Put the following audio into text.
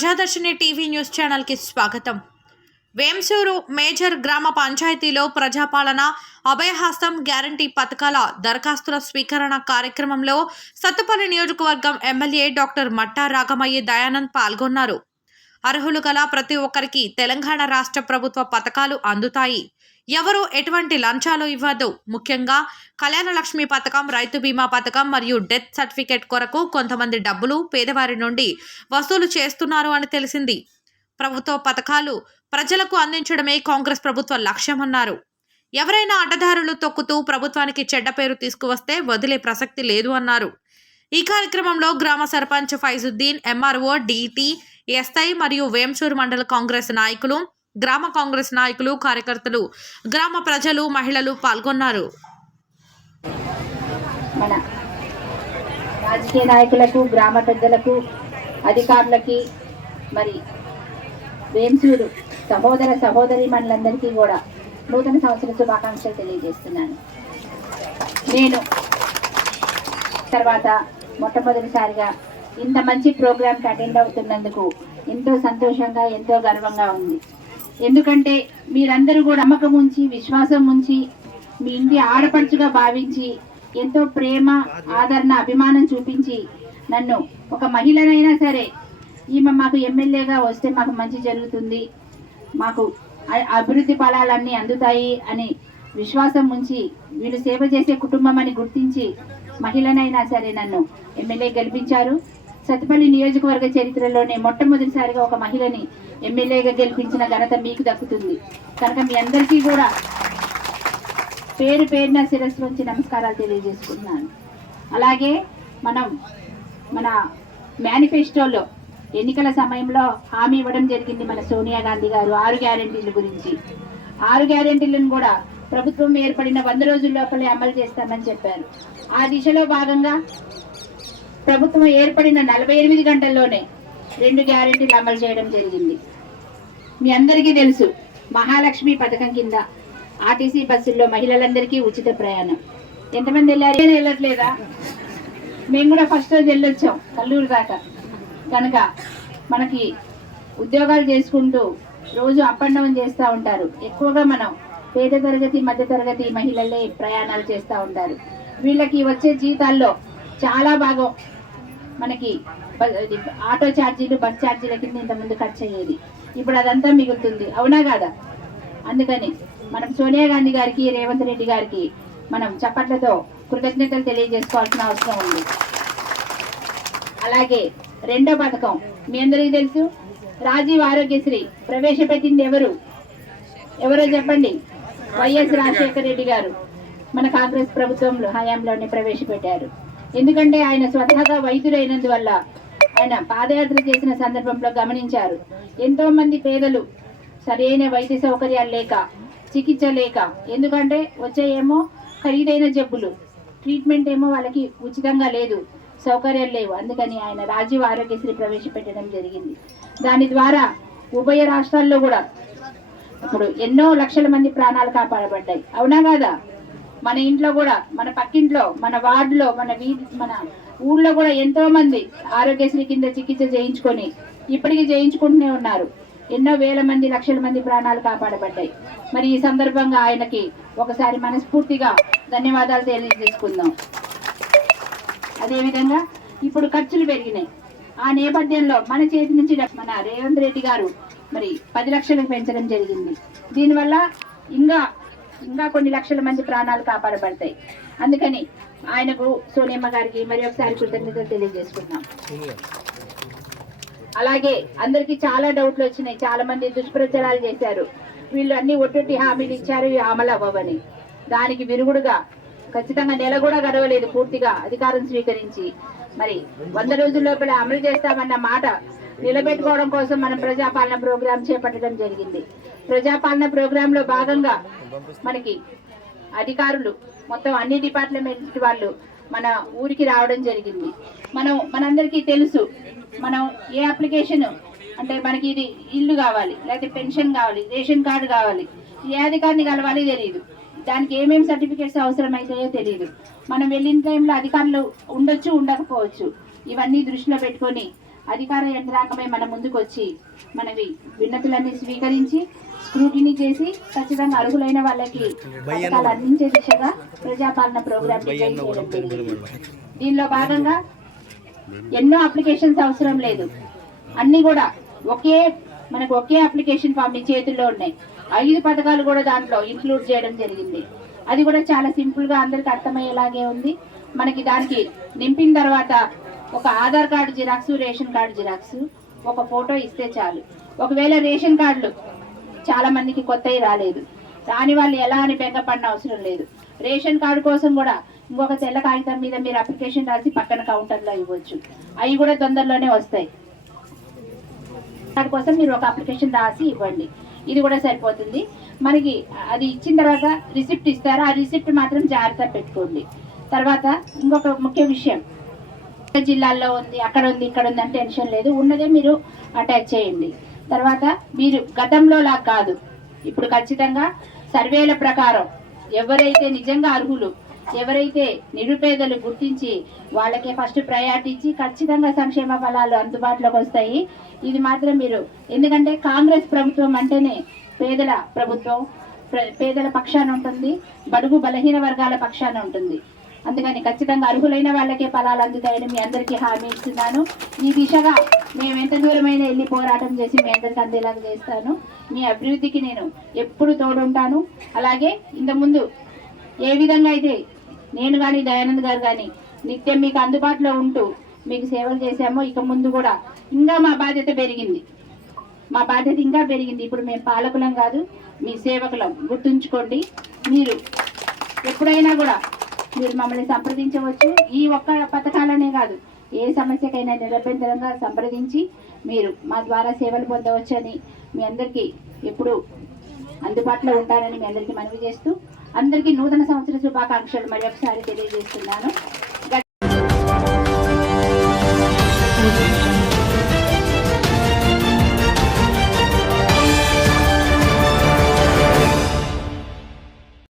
ప్రజాదర్శిని TV news ఛానల్కి స్వాగతం. Vemsoor major గ్రామ పంచాయతీలో ప్రజాపాలన అభయహస్తం గ్యారంటీ పథకాల దరఖాస్తుల స్వీకరణ కార్యక్రమంలో సత్తుపల్లి నియోజకవర్గం ఎమ్మెల్యే డాక్టర్ మట్టా రాగమయ్య దయానంద్ పాల్గొన్నారు. అర్హులు గల ప్రతి ఒక్కరికి తెలంగాణ రాష్ట్ర ప్రభుత్వ పథకాలు అందుతాయి. ఎవరు ఎటువంటి లంచాలు ఇవ్వదు. ముఖ్యంగా కళ్యాణ లక్ష్మి పథకం రైతు బీమా పథకం మరియు డెత్ సర్టిఫికేట్ కొరకు కొంతమంది డబ్బులు పేదవారి నుండి వసూలు చేస్తున్నారు అని తెలిసింది. ప్రభుత్వ పథకాలు ప్రజలకు అందించడమే కాంగ్రెస్ ప్రభుత్వ లక్ష్యమన్నారు. ఎవరైనా అడ్డదారులు తొక్కుతూ ప్రభుత్వానికి చెడ్డ పేరు తీసుకువస్తే వదిలే ప్రసక్తి లేదు అన్నారు. ఈ కార్యక్రమంలో గ్రామ sarpanch Faizuddin MRO DT SI మరియు వేంసూరు మండల కాంగ్రెస్ నాయకులు గ్రామ కాంగ్రెస్ నాయకులు కార్యకర్తలు గ్రామ ప్రజలు మహిళలు పాల్గొన్నారు. మన రాజకీయ నాయకులకు గ్రామ పెద్దలకు అధికారులకి మరి వేంసూరు సహోదర సహోదరి మనలందరికీ కూడా నూతన సంవత్సర శుభాకాంక్షలు తెలియజేస్తున్నాను. నేను తర్వాత మొట్టమొదటిసారిగా ఇంత మంచి ప్రోగ్రాంకి అటెండ్ అవుతున్నందుకు ఎంతో సంతోషంగా ఎంతో గర్వంగా ఉంది. ఎందుకంటే మీరందరూ కూడా నమ్మకం ఉంచి విశ్వాసం ఉంచి మీ ఇంటి ఆడపడుచుగా భావించి ఎంతో ప్రేమ ఆదరణ అభిమానం చూపించి నన్ను ఒక మహిళనైనా సరే ఈమె మాకు ఎమ్మెల్యేగా వస్తే మాకు మంచి జరుగుతుంది. మాకు అభివృద్ధి ఫలాలన్నీ అందుతాయి అని విశ్వాసం ఉంచి వీళ్ళు సేవ చేసే కుటుంబం అని గుర్తించి మహిళనైనా సరే నన్ను ఎమ్మెల్యే గెలిపించారు. సత్తుపల్లి నియోజకవర్గ చరిత్రలోనే మొట్టమొదటిసారిగా ఒక మహిళని ఎమ్మెల్యేగా గెలిపించిన ఘనత మీకు దక్కుతుంది. కనుక మీ అందరికీ కూడా పేరు పేరున శిరస్సు వంచి నమస్కారాలు తెలియజేసుకుంటున్నాను. అలాగే మనం మన మేనిఫెస్టోలో ఎన్నికల సమయంలో హామీ ఇవ్వడం జరిగింది మన సోనియా గాంధీ గారు ఆరు గ్యారెంటీల గురించి. ఆరు గ్యారెంటీలను కూడా ప్రభుత్వం ఏర్పడిన వంద రోజుల లోపలే అమలు చేస్తామని చెప్పారు. ఆ దిశలో భాగంగా ప్రభుత్వం ఏర్పడిన నలభై ఎనిమిది గంటల్లోనే రెండు గ్యారెంటీలు అమలు చేయడం జరిగింది. మీ అందరికీ తెలుసు మహాలక్ష్మి పథకం కింద ఆర్టీసీ బస్సుల్లో మహిళలందరికీ ఉచిత ప్రయాణం. ఎంతమంది వెళ్ళారు? ఏం వెళ్ళట్లేదా? మేము కూడా ఫస్ట్ రోజు వెళ్ళొచ్చాం కల్లూరు దాకా. కనుక మనకి ఉద్యోగాలు చేసుకుంటూ రోజు అప్ అండ్ డౌన్ చేస్తూ ఉంటారు. ఎక్కువగా మనం పేద తరగతి మధ్య తరగతి మహిళలే ప్రయాణాలు చేస్తూ ఉంటారు వీళ్ళకి వచ్చే జీతాల్లో చాలా భాగం మనకి ఇది ఆటో ఛార్జీలు బస్ ఛార్జీల కింద ఇంతకుముందు ఖర్చు అయ్యేది ఇప్పుడు అదంతా మిగులుతుంది. అవునా కాదా? అందుకని మనం సోనియా గాంధీ గారికి రేవంత్ రెడ్డి గారికి మనం చప్పట్లతో కృతజ్ఞతలు తెలియజేసుకోవాల్సిన అవసరం ఉంది. అలాగే రెండో పథకం మీ అందరికీ తెలుసు. రాజీవ్ ఆరోగ్యశ్రీ ప్రవేశపెట్టింది ఎవరు? ఎవరో చెప్పండి. వైఎస్ రాజశేఖర రెడ్డి గారు మన కాంగ్రెస్ ప్రభుత్వంలో హయాంలోనే ప్రవేశపెట్టారు. ఎందుకంటే ఆయన స్వతహాగా వైద్యులైనందువల్ల ఆయన పాదయాత్ర చేసిన సందర్భంలో గమనించారు. ఎంతో మంది పేదలు సరైన వైద్య సౌకర్యాలు లేక చికిత్స లేక ఎందుకంటే వచ్చే ఏమో ఖరీదైన జబ్బులు ట్రీట్మెంట్ ఏమో వాళ్ళకి ఉచితంగా లేదు సౌకర్యాలు లేవు. అందుకని ఆయన రాజీవ్ ఆరోగ్యశ్రీ ప్రవేశపెట్టడం జరిగింది. దాని ద్వారా ఉభయ రాష్ట్రాల్లో కూడా ఇప్పుడు ఎన్నో లక్షల మంది ప్రాణాలు కాపాడబడ్డాయి. అవునా కాదా? మన ఇంట్లో కూడా మన పక్కింట్లో మన వార్డులో మన వీధి మన ఊళ్ళో కూడా ఎంతో మంది ఆరోగ్యశ్రీ కింద చికిత్స చేయించుకొని ఇప్పటికీ చేయించుకుంటూనే ఉన్నారు. ఎన్నో వేల మంది లక్షల మంది ప్రాణాలు కాపాడబడ్డాయి. మరి ఈ సందర్భంగా ఆయనకి ఒకసారి మనస్ఫూర్తిగా ధన్యవాదాలు తెలియజేసుకుందాం. అదేవిధంగా ఇప్పుడు ఖర్చులు పెరిగినాయి. ఆ నేపథ్యంలో మన చేతి నుంచి మన రేవంత్ రెడ్డి గారు మరి పది లక్షలకు పెంచడం జరిగింది. దీనివల్ల ఇంకా ఇంకా కొన్ని లక్షల మంది ప్రాణాలు కాపాడబడతాయి. అందుకని ఆయనకు సోనియమ్మ గారికి మరి ఒకసారి కృతజ్ఞతలు తెలియజేసుకున్నాం అలాగే అందరికి చాలా డౌట్లు వచ్చినాయి. చాలా మంది దుష్ప్రచారాలు చేశారు. వీళ్ళు అన్ని ఒట్టొట్టి హామీలు ఇచ్చారు ఇవి అమలు అవ్వవని. దానికి విరుగుడుగా ఖచ్చితంగా నెల కూడా గడవలేదు పూర్తిగా అధికారం స్వీకరించి. మరి వంద రోజుల లోపల అమలు చేస్తామన్న మాట నిలబెట్టుకోవడం కోసం మనం ప్రజాపాలన ప్రోగ్రాం చేపట్టడం జరిగింది. ప్రజాపాలన ప్రోగ్రాంలో భాగంగా మనకి అధికారులు మొత్తం అన్ని డిపార్ట్మెంట్ వాళ్ళు మన ఊరికి రావడం జరిగింది. మనం మనందరికీ తెలుసు మనం ఏ అప్లికేషన్ అంటే మనకి ఇది ఇల్లు కావాలి లేకపోతే పెన్షన్ కావాలి రేషన్ కార్డు కావాలి ఏ అధికారిని కలవాలి తెలియదు దానికి ఏమేమి సర్టిఫికేట్స్ అవసరమవుతాయో తెలియదు మనం వెళ్ళిన టైంలో అధికారులు ఉండొచ్చు ఉండకపోవచ్చు. ఇవన్నీ దృష్టిలో పెట్టుకొని అధికార యంత్రాంగమే మన ముందుకు వచ్చి మనవి విన్నతులన్నీ స్వీకరించి స్క్రూటినీ చేసి ఖచ్చితంగా అర్హులైన వాళ్ళకి పథకాలు అందించే దిశగా ప్రజాపాలన ప్రోగ్రామ్ దీనిలో భాగంగా ఎన్నో అప్లికేషన్స్ అవసరం లేదు. అన్ని కూడా ఒకే మనకు ఒకే అప్లికేషన్ ఫామ్ మీ చేతుల్లో ఉన్నాయి. ఐదు పథకాలు కూడా దాంట్లో ఇంక్లూడ్ చేయడం జరిగింది. అది కూడా చాలా సింపుల్గా అందరికి అర్థమయ్యేలాగే ఉంది. మనకి దానికి నింపిన తర్వాత ఒక Aadhaar card xerox ration card xerox ఒక ఫోటో ఇస్తే చాలు. ఒకవేళ రేషన్ కార్డులు చాలా మందికి కొత్తవి రాలేదు. రాని వాళ్ళు ఎలా అని బెంగపడిన అవసరం లేదు. రేషన్ కార్డు కోసం కూడా ఇంకొక తెల్ల కాగితం మీద మీరు అప్లికేషన్ రాసి పక్కన కౌంటర్లో ఇవ్వచ్చు. అవి కూడా తొందరలోనే వస్తాయి. కార్డు కోసం మీరు ఒక అప్లికేషన్ రాసి ఇవ్వండి. ఇది కూడా సరిపోతుంది. మనకి అది ఇచ్చిన తర్వాత రిసిప్ట్ ఇస్తారు? ఆ రిసిప్ట్ మాత్రం జాగ్రత్త పెట్టుకోండి. తర్వాత ఇంకొక ముఖ్య విషయం. జిల్లాల్లో ఉంది అక్కడ ఉంది ఇక్కడ ఉంది అని టెన్షన్ లేదు. ఉన్నదే మీరు అటాచ్ చేయండి. తర్వాత మీరు గతంలో లా కాదు. ఇప్పుడు ఖచ్చితంగా సర్వేల ప్రకారం ఎవరైతే నిజంగా అర్హులు ఎవరైతే నిరుపేదలు గుర్తించి వాళ్ళకే ఫస్ట్ ప్రయారిటీ ఇచ్చి ఖచ్చితంగా సంక్షేమ ఫలాలు అందుబాటులోకి వస్తాయి. ఇది మాత్రం మీరు ఎందుకంటే కాంగ్రెస్ ప్రభుత్వం అంటేనే పేదల ప్రభుత్వం పేదల పక్షాన ఉంటుంది బడుగు బలహీన వర్గాల పక్షాన ఉంటుంది. అందుకని ఖచ్చితంగా అర్హులైన వాళ్ళకే ఫలాలు అందుతాయని మీ అందరికీ హామీ ఇస్తున్నాను. ఈ దిశగా మేము ఎంత దూరమైనా వెళ్ళి పోరాటం చేసి మీ అందరికి అందేలాగా చేస్తాను. మీ అభివృద్ధికి నేను ఎప్పుడు తోడుంటాను. అలాగే ఇంతకుముందు ఏ విధంగా అయితే నేను కానీ దయానంద్ గారు కానీ నిత్యం మీకు అందుబాటులో ఉంటూ మీకు సేవలు చేశామో ఇక ముందు కూడా ఇంకా మా బాధ్యత పెరిగింది. మా బాధ్యత ఇంకా పెరిగింది. ఇప్పుడు మేము పాలకులం కాదు మీ సేవకులం. గుర్తుంచుకోండి. మీరు ఎప్పుడైనా కూడా మీరు మమ్మల్ని సంప్రదించవచ్చు. ఈ ఒక్క పథకాలనే కాదు ఏ సమస్యకైనా నిరభ్యంతరంగా సంప్రదించి మీరు మా ద్వారా సేవలు పొందవచ్చు అని మీ అందరికీ ఎప్పుడు అందుబాటులో ఉంటానని మీ అందరికీ మనవి చేస్తూ అందరికీ నూతన సంవత్సర శుభాకాంక్షలు మరి ఒకసారి తెలియజేస్తున్నాను.